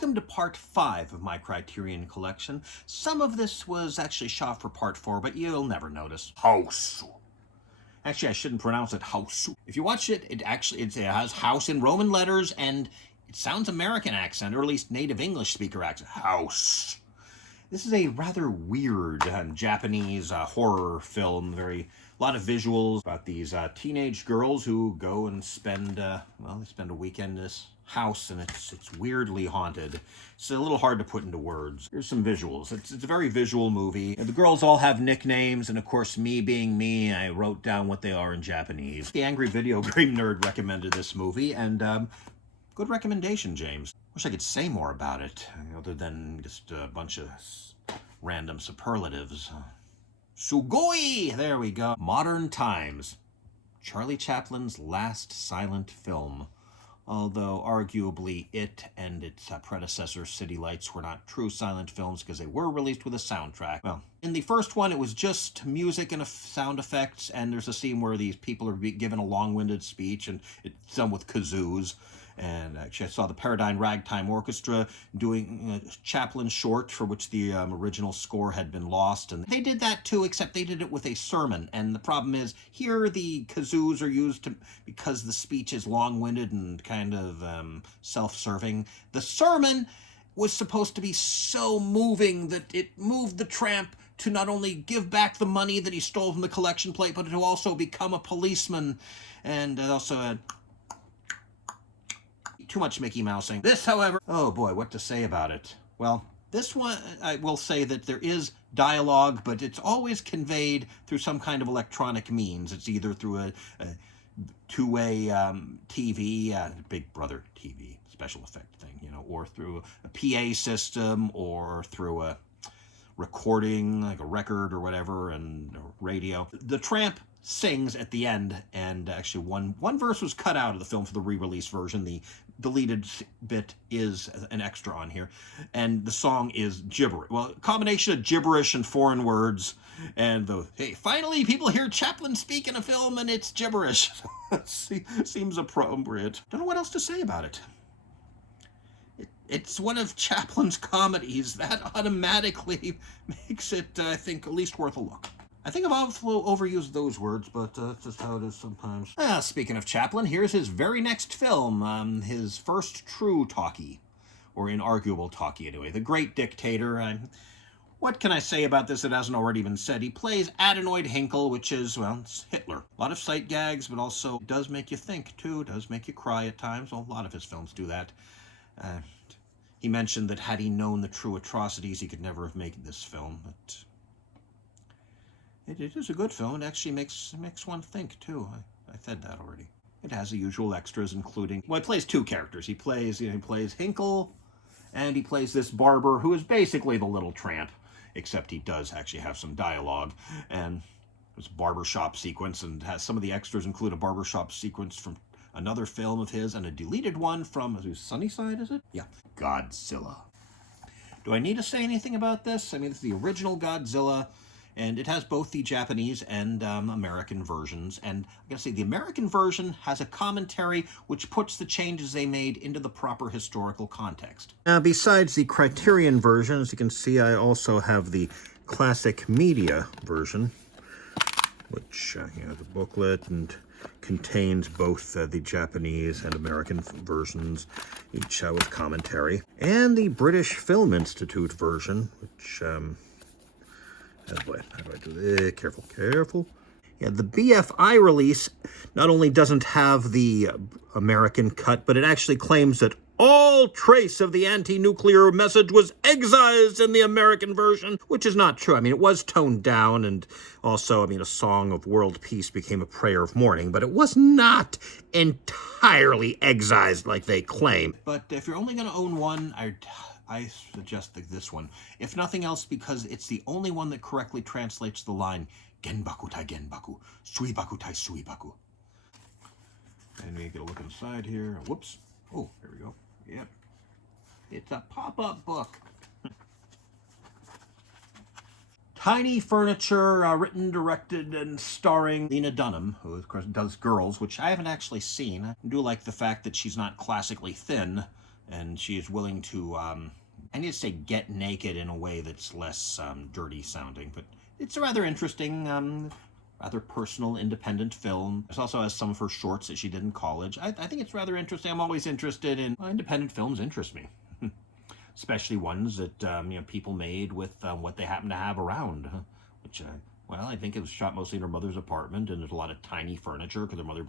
Welcome to part 5 of my Criterion Collection. Some of this was actually shot for part 4, but you'll never notice. House. Actually, I shouldn't pronounce it house. If you watch it, it has house in Roman letters, and it sounds American accent, or at least native English speaker accent. House. This is a rather weird Japanese horror film. A lot of visuals about these teenage girls who go and spend, they spend a weekend in this house, and it's weirdly haunted. It's a little hard to put into words. Here's some visuals. It's a very visual movie. And the girls all have nicknames, and of course, me being me, I wrote down what they are in Japanese. The Angry Video Game Nerd recommended this movie, and good recommendation, James. Wish I could say more about it, other than just a bunch of random superlatives. Sugoi! There we go. Modern Times. Charlie Chaplin's last silent film. Although, arguably, it and its predecessor, City Lights, were not true silent films because they were released with a soundtrack. Well, in the first one, it was just music and sound effects, and there's a scene where these people are given a long-winded speech, and it's done with kazoos. And actually, I saw the Paradigm Ragtime Orchestra doing Chaplin's short, for which the original score had been lost. And they did that too, except they did it with a sermon. And the problem is, here the kazoos are used because the speech is long-winded and kind of self-serving. The sermon was supposed to be so moving that it moved the tramp to not only give back the money that he stole from the collection plate, but to also become a policeman. And also too much Mickey Mousing. This, however, oh boy, what to say about it? Well, this one, I will say that there is dialogue, but it's always conveyed through some kind of electronic means. It's either through a two-way TV, Big Brother TV, special effect thing, or through a PA system, or through a recording, like a record or whatever, and radio. The tramp sings at the end, and actually one verse was cut out of the film for the re-release version. The deleted bit is an extra on here, and the song is gibberish. Well, a combination of gibberish and foreign words, and hey, finally people hear Chaplin speak in a film, and it's gibberish. Seems appropriate. Don't know what else to say about it. It's one of Chaplin's comedies. That automatically makes it, I think, at least worth a look. I think I've overused those words, but that's just how it is sometimes. Speaking of Chaplin, here's his very next film, his first true talkie, or inarguable talkie anyway, The Great Dictator. What can I say about this that hasn't already been said? He plays Adenoid Hinkle, which is, well, it's Hitler. A lot of sight gags, but also does make you think, too. Does make you cry at times. Well, a lot of his films do that. He mentioned that had he known the true atrocities, he could never have made this film, but it is a good film. It actually makes one think, too. I said that already. It has the usual extras, including... Well, he plays two characters. He plays Hinkle, and he plays this barber, who is basically the little tramp, except he does actually have some dialogue. And there's a barbershop sequence, and has some of the extras include a barbershop sequence from another film of his, and a deleted one from Sunnyside, is it? Yeah. Godzilla. Do I need to say anything about this? I mean, it's the original Godzilla, and it has both the Japanese and American versions. And I gotta say, the American version has a commentary which puts the changes they made into the proper historical context. Besides the Criterion version, as you can see, I also have the classic media version, which, the booklet, and contains both the Japanese and American versions, each with commentary, and the British Film Institute version, which, oh boy, how do I do this? Careful. Yeah, the BFI release not only doesn't have the American cut, but it actually claims that all trace of the anti-nuclear message was excised in the American version, which is not true. I mean, it was toned down, and also, a song of world peace became a prayer of mourning, but it was not entirely excised like they claim. But if you're only going to own one, I suggest this one. If nothing else, because it's the only one that correctly translates the line, Genbaku tai Genbaku, Suibaku tai Suibaku. And we get a look inside here. Whoops. Oh, there we go. Yep. It's a pop-up book. Tiny Furniture, written, directed, and starring Lena Dunham, who, of course, does Girls, which I haven't actually seen. I do like the fact that she's not classically thin, and she is willing to, I need to say get naked in a way that's less dirty sounding, but it's a rather interesting, rather personal, independent film. It also has some of her shorts that she did in college. I think it's rather interesting. I'm always interested in independent films. Interest me, especially ones that people made with what they happen to have around, which well, I think it was shot mostly in her mother's apartment, and there's a lot of tiny furniture because her mother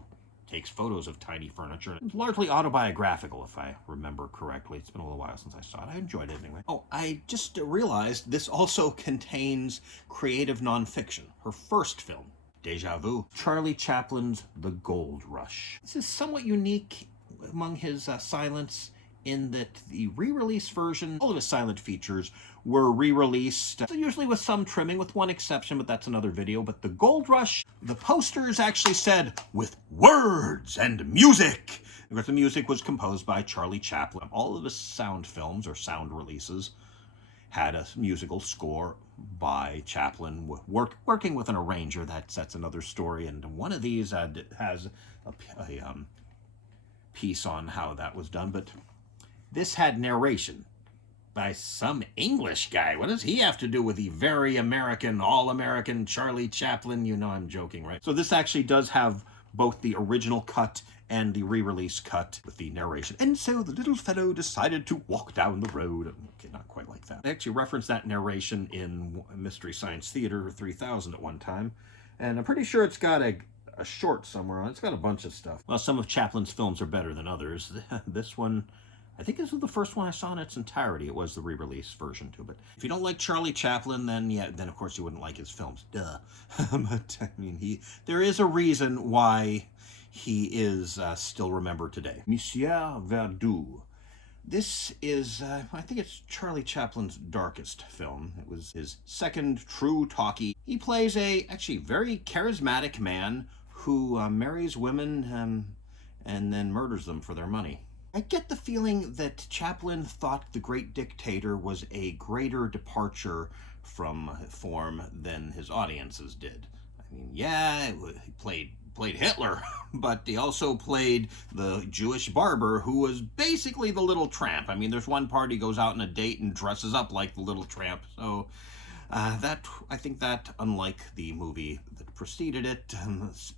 takes photos of tiny furniture. It's largely autobiographical, if I remember correctly. It's been a little while since I saw it. I enjoyed it anyway. Oh, I just realized this also contains creative nonfiction. Her first film, Deja Vu, Charlie Chaplin's The Gold Rush. This is somewhat unique among his silents in that the re-release version, all of his silent features were re-released, usually with some trimming, with one exception, but that's another video. But The Gold Rush, the posters actually said, with words and music. Of course, the music was composed by Charlie Chaplin. All of his sound films, or sound releases, had a musical score by Chaplin, working with an arranger. That's another story, and one of these has a piece on how that was done, but this had narration by some English guy. What does he have to do with the very American, all-American Charlie Chaplin? You know I'm joking, right? So this actually does have both the original cut and the re-release cut with the narration. And so the little fellow decided to walk down the road. Okay, not quite like that. I actually referenced that narration in Mystery Science Theater 3000 at one time, and I'm pretty sure it's got a short somewhere on it. It's got a bunch of stuff. Well, some of Chaplin's films are better than others. This one, I think this was the first one I saw in its entirety. It was the re-release version too. But if you don't like Charlie Chaplin, then of course you wouldn't like his films. Duh. But I mean, there is a reason why he is still remembered today. Monsieur Verdoux. This is, I think it's Charlie Chaplin's darkest film. It was his second true talkie. He plays a actually very charismatic man who marries women and then murders them for their money. I get the feeling that Chaplin thought The Great Dictator was a greater departure from form than his audiences did. I mean, yeah, he played Hitler, but he also played the Jewish barber who was basically the little tramp. I mean, there's one part he goes out on a date and dresses up like the little tramp. So I think that, unlike the movie that preceded it,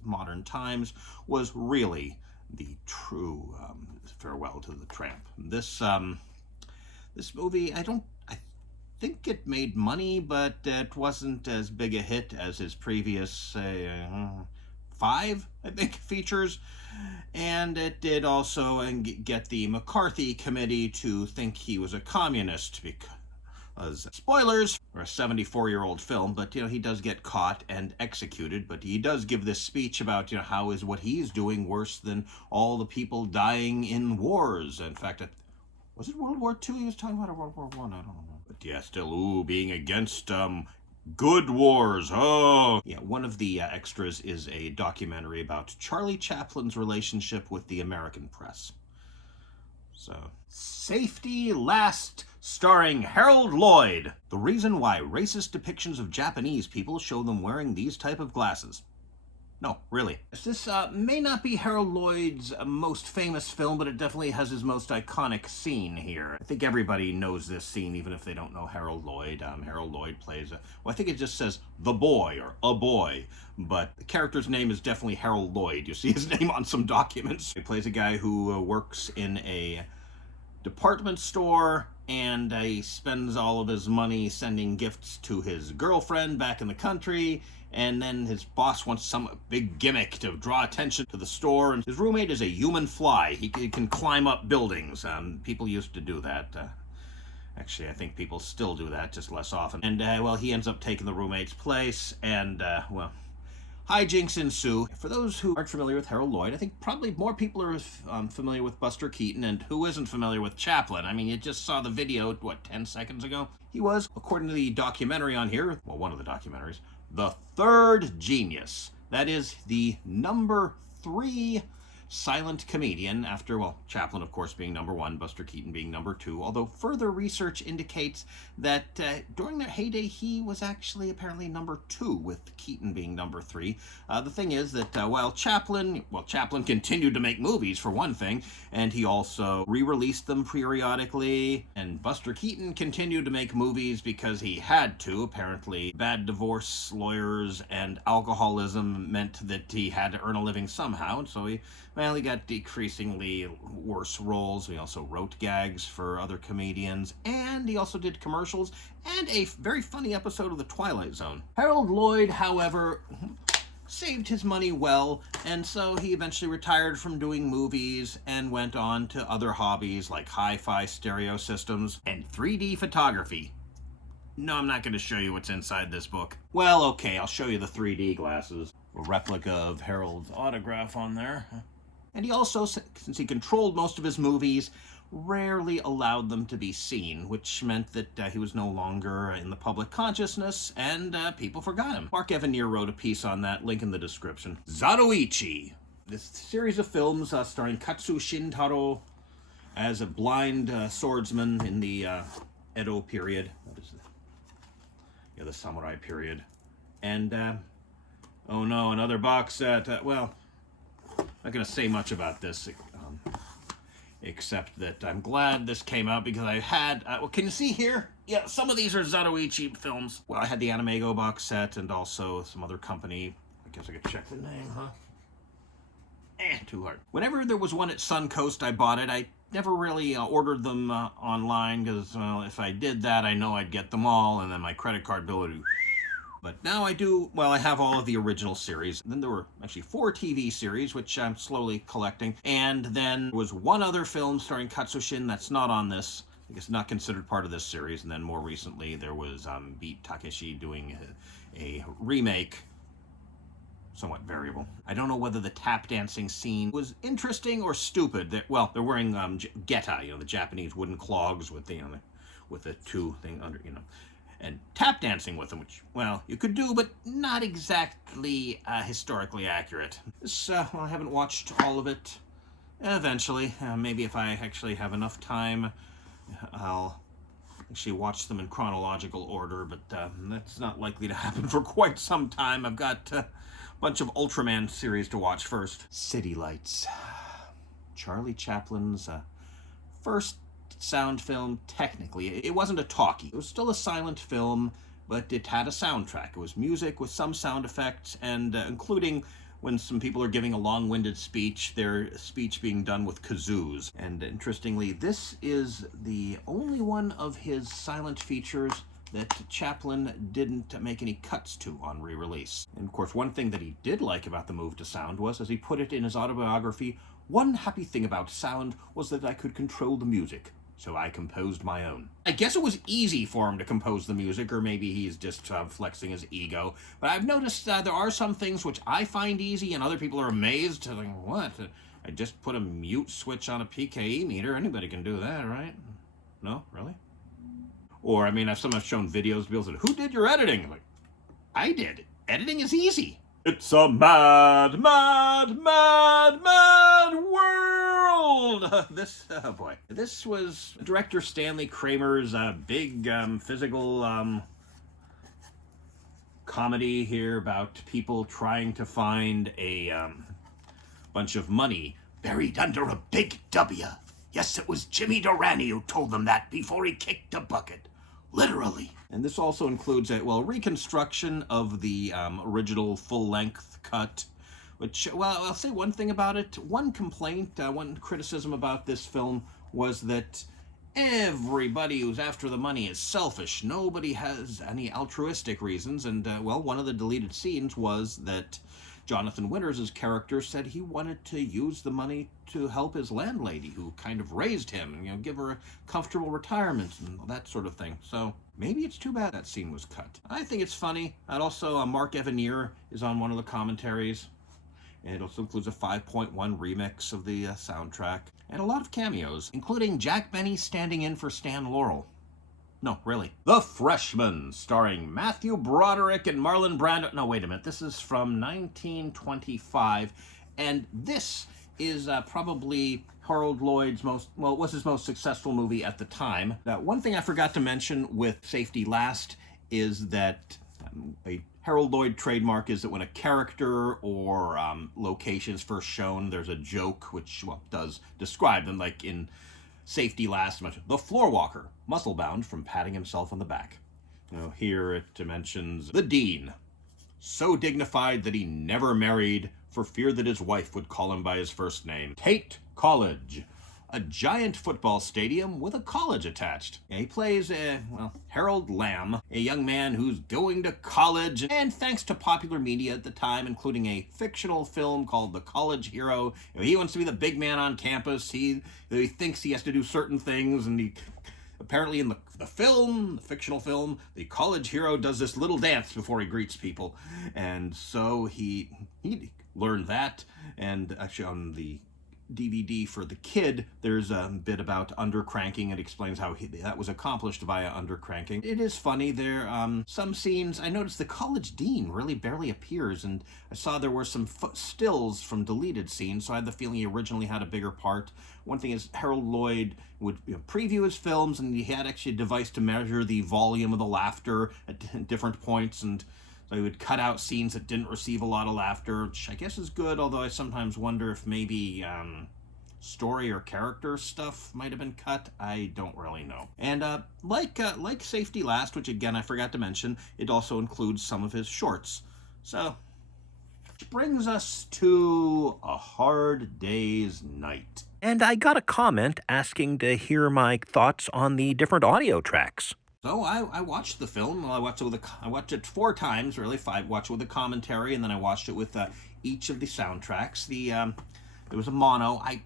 Modern Times, was really the true farewell to the tramp. This movie, I think it made money, but it wasn't as big a hit as his previous 5, I think, features. And it did also get the McCarthy committee to think he was a communist, because, spoilers for a 74-year-old film, but he does get caught and executed. But he does give this speech about how is what he's doing worse than all the people dying in wars. In fact, was it World War II he was talking about, or World War I? I don't know. But yeah, still, being against good wars. Oh, yeah. One of the extras is a documentary about Charlie Chaplin's relationship with the American press. So, Safety Last, starring Harold Lloyd. The reason why racist depictions of Japanese people show them wearing these type of glasses. No, really. This may not be Harold Lloyd's most famous film, but it definitely has his most iconic scene here. I think everybody knows this scene, even if they don't know Harold Lloyd. Harold Lloyd plays well, I think it just says the boy or a boy, but the character's name is definitely Harold Lloyd. You see his name on some documents. He plays a guy who works in a department store, and he spends all of his money sending gifts to his girlfriend back in the country, and then his boss wants some big gimmick to draw attention to the store, and his roommate is a human fly. He can climb up buildings. People used to do that. Actually, I think people still do that, just less often. And, well, he ends up taking the roommate's place, and, well, hijinks ensue. For those who aren't familiar with Harold Lloyd, I think probably more people are familiar with Buster Keaton, and who isn't familiar with Chaplin? I mean, you just saw the video, what, 10 seconds ago? He was, according to the documentary on here, well, one of the documentaries, the third genius. That is the number 3 silent comedian after, well, Chaplin, of course, being number one, Buster Keaton being number two, although further research indicates that during their heyday, he was actually apparently number two, with Keaton being number three. The thing is that while Chaplin continued to make movies, for one thing, and he also re-released them periodically, and Buster Keaton continued to make movies because he had to. Apparently, bad divorce lawyers and alcoholism meant that he had to earn a living somehow, and so he got decreasingly worse roles. He also wrote gags for other comedians, and he also did commercials and a very funny episode of The Twilight Zone. Harold Lloyd, however, saved his money well, and so he eventually retired from doing movies and went on to other hobbies like hi-fi stereo systems and 3D photography. No, I'm not going to show you what's inside this book. Well, okay, I'll show you the 3D glasses. A replica of Harold's autograph on there. And he also, since he controlled most of his movies, rarely allowed them to be seen, which meant that he was no longer in the public consciousness, and people forgot him. Mark Evanier wrote a piece on that, link in the description. Zatoichi. This series of films starring Katsu Shintaro as a blind swordsman in the Edo period. That is the samurai period. And, oh no, another box set. Well, I'm not going to say much about this, except that I'm glad this came out because I had, well, can you see here? Yeah, some of these are Zatoichi films. Well, I had the Animego box set and also some other company. I guess I could check the name, huh? Too hard. Whenever there was one at Suncoast, I bought it. I never really ordered them online because, well, if I did that, I know I'd get them all, and then my credit card bill would... But now I do, well, I have all of the original series. And then there were actually 4 TV series, which I'm slowly collecting. And then there was one other film starring Katsushin that's not on this. I guess not considered part of this series. And then more recently, there was Beat Takeshi doing a remake. Somewhat variable. I don't know whether the tap dancing scene was interesting or stupid. They're wearing geta, the Japanese wooden clogs with the two thing under, and tap dancing with them, which, well, you could do, but not exactly historically accurate. This, well, I haven't watched all of it. Eventually, maybe if I actually have enough time, I'll actually watch them in chronological order, but that's not likely to happen for quite some time. I've got a bunch of Ultraman series to watch first. City Lights. Charlie Chaplin's first sound film, technically. It wasn't a talkie. It was still a silent film, but it had a soundtrack. It was music with some sound effects, and including when some people are giving a long-winded speech, their speech being done with kazoos. And interestingly, this is the only one of his silent features that Chaplin didn't make any cuts to on re-release. And of course, one thing that he did like about the move to sound was, as he put it in his autobiography, "One happy thing about sound was that I could control the music, so I composed my own." I guess it was easy for him to compose the music, or maybe he's just flexing his ego. But I've noticed there are some things which I find easy, and other people are amazed. Like, what? I just put a mute switch on a PKE meter. Anybody can do that, right? No? Really? Or, I mean, I've shown videos to people that, who did your editing? I'm like, I did. Editing is easy. It's a mad, mad, mad, mad world! Oh boy. This was director Stanley Kramer's big physical comedy here about people trying to find a bunch of money buried under a big W. Yes, it was Jimmy Durante who told them that before he kicked the bucket. Literally. And this also includes a, reconstruction of the original full-length cut, which, well, I'll say one thing about it. One complaint, one criticism about this film was that everybody who's after the money is selfish. Nobody has any altruistic reasons, and, one of the deleted scenes was that Jonathan Winters' character said he wanted to use the money to help his landlady, who kind of raised him, and, give her a comfortable retirement and that sort of thing. So maybe it's too bad that scene was cut. I think it's funny. And also, Mark Evanier is on one of the commentaries. And it also includes a 5.1 remix of the soundtrack, and a lot of cameos, including Jack Benny standing in for Stan Laurel. No, really. The Freshman, starring Matthew Broderick and Marlon Brando. No, wait a minute. This is from 1925, and this is probably Harold Lloyd's it was his most successful movie at the time. Now, one thing I forgot to mention with Safety Last is that a Harold Lloyd trademark is that when a character or location is first shown, there's a joke which does describe them, like in Safety Last, the floor walker, muscle bound from patting himself on the back. Here it mentions the dean, so dignified that he never married for fear that his wife would call him by his first name. Tate College, a giant football stadium with a college attached. He plays, Harold Lamb, a young man who's going to college, and thanks to popular media at the time, including a fictional film called The College Hero, he wants to be the big man on campus. He thinks he has to do certain things, and he apparently in the fictional film, the college hero does this little dance before he greets people. And so he learned that, and actually on the DVD for the kid, there's a bit about undercranking. It explains how that was accomplished via undercranking. It is funny. There some scenes, I noticed the college dean really barely appears, and I saw there were some stills from deleted scenes, so I had the feeling he originally had a bigger part. One thing is Harold Lloyd would preview his films, and he had actually a device to measure the volume of the laughter at different points, and so he would cut out scenes that didn't receive a lot of laughter, which I guess is good, although I sometimes wonder if maybe story or character stuff might have been cut. I don't really know. And like Safety Last, which again I forgot to mention, it also includes some of his shorts. So, which brings us to A Hard Day's Night. And I got a comment asking to hear my thoughts on the different audio tracks. So I watched the film. Well, I watched it 4 times, really. 5. Watched it with a commentary, and then I watched it with each of the soundtracks. There was a mono. I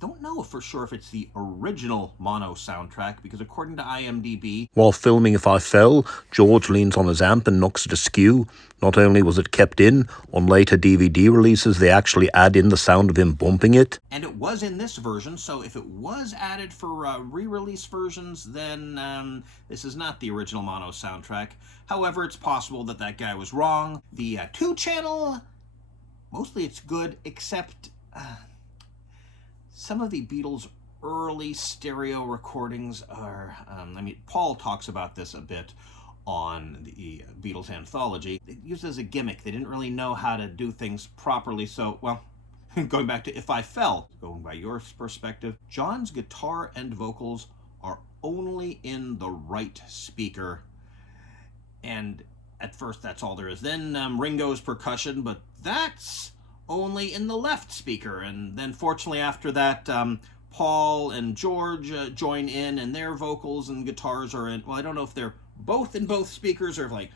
don't know for sure if it's the original mono soundtrack, because according to IMDb... While filming If I Fell, George leans on his amp and knocks it askew. Not only was it kept in, on later DVD releases they actually add in the sound of him bumping it. And it was in this version, so if it was added for re-release versions, then this is not the original mono soundtrack. However, it's possible that that guy was wrong. The 2-channel, mostly it's good, except... some of the Beatles' early stereo recordings are, Paul talks about this a bit on the Beatles anthology. It used as a gimmick. They didn't really know how to do things properly, so, going back to If I Fell, going by your perspective, John's guitar and vocals are only in the right speaker, and at first that's all there is. Then Ringo's percussion, but that's only in the left speaker, and then fortunately after that Paul and George join in, and their vocals and guitars are in, I don't know if they're both in both speakers, or like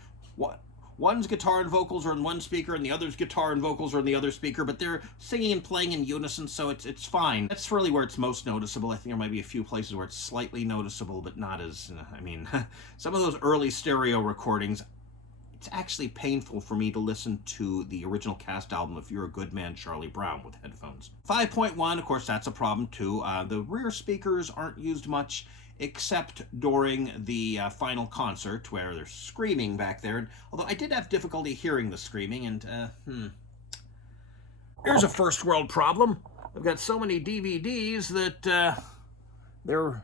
one's guitar and vocals are in one speaker and the other's guitar and vocals are in the other speaker, but they're singing and playing in unison, so it's fine. That's really where it's most noticeable. I think there might be a few places where it's slightly noticeable, but not as, some of those early stereo recordings, it's actually painful for me to listen to the original cast album If You're a Good Man, Charlie Brown with headphones. 5.1, of course, that's a problem too. The rear speakers aren't used much, except during the final concert where they're screaming back there. Although I did have difficulty hearing the screaming, and here's a first world problem. I've got so many DVDs that they're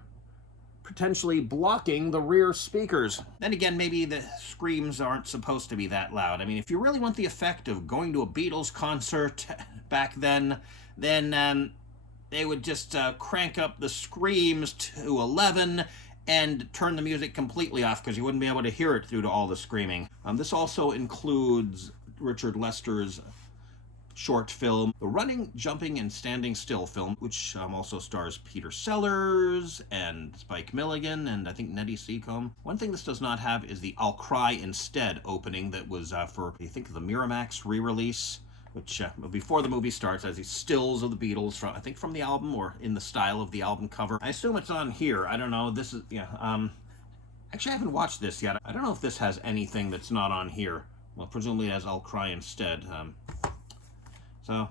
potentially blocking the rear speakers. Then again, maybe the screams aren't supposed to be that loud. If you really want the effect of going to a Beatles concert back then they would just crank up the screams to 11 and turn the music completely off, because you wouldn't be able to hear it through to all the screaming. This also includes Richard Lester's short film, the Running, Jumping, and Standing Still film, which also stars Peter Sellers and Spike Milligan and I think Nettie Seacombe. One thing this does not have is the I'll Cry Instead opening that was for, I think, the Miramax re-release, which before the movie starts has these stills of the Beatles from, I think, from the album or in the style of the album cover. I assume it's on here. I don't know. This is, actually I haven't watched this yet. I don't know if this has anything that's not on here. Well, presumably it has I'll Cry Instead. So,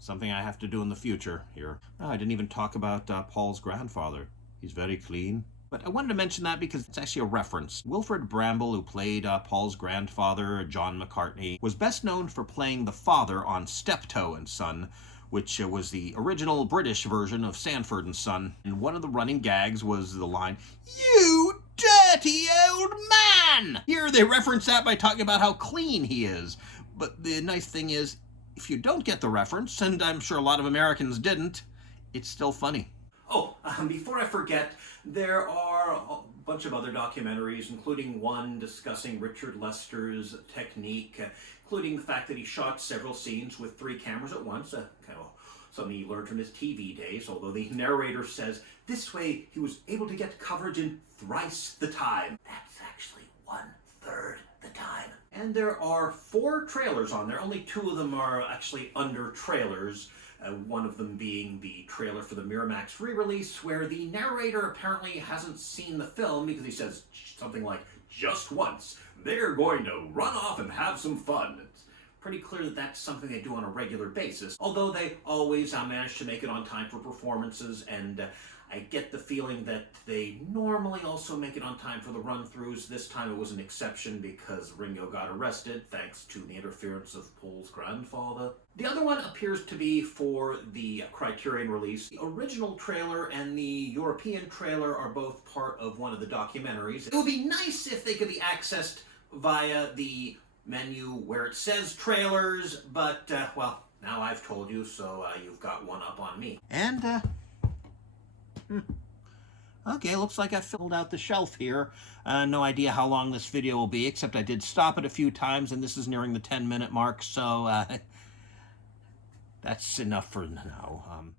something I have to do in the future here. Oh, I didn't even talk about Paul's grandfather. He's very clean. But I wanted to mention that because it's actually a reference. Wilfred Bramble, who played Paul's grandfather, John McCartney, was best known for playing the father on Steptoe and Son, which was the original British version of Sanford and Son. And one of the running gags was the line, "You dirty old man!" Here they reference that by talking about how clean he is. But the nice thing is, if you don't get the reference, and I'm sure a lot of Americans didn't, it's still funny. Oh, before I forget, there are a bunch of other documentaries, including one discussing Richard Lester's technique, including the fact that he shot several scenes with 3 cameras at once, kind of something he learned from his TV days, although the narrator says this way he was able to get coverage in thrice the time. That's actually 1/3 the time. And there are 4 trailers on there. Only 2 of them are actually under trailers. One of them being the trailer for the Miramax re-release, where the narrator apparently hasn't seen the film because he says something like, "Just once, they're going to run off and have some fun." It's pretty clear that that's something they do on a regular basis, although they always manage to make it on time for performances, and I get the feeling that they normally also make it on time for the run-throughs. This time it was an exception because Ringo got arrested thanks to the interference of Paul's grandfather. The other one appears to be for the Criterion release. The original trailer and the European trailer are both part of one of the documentaries. It would be nice if they could be accessed via the menu where it says trailers, but, well, now I've told you, so you've got one up on me. And, okay, looks like I filled out the shelf here. No idea how long this video will be, except I did stop it a few times, and this is nearing the 10-minute mark, so that's enough for now.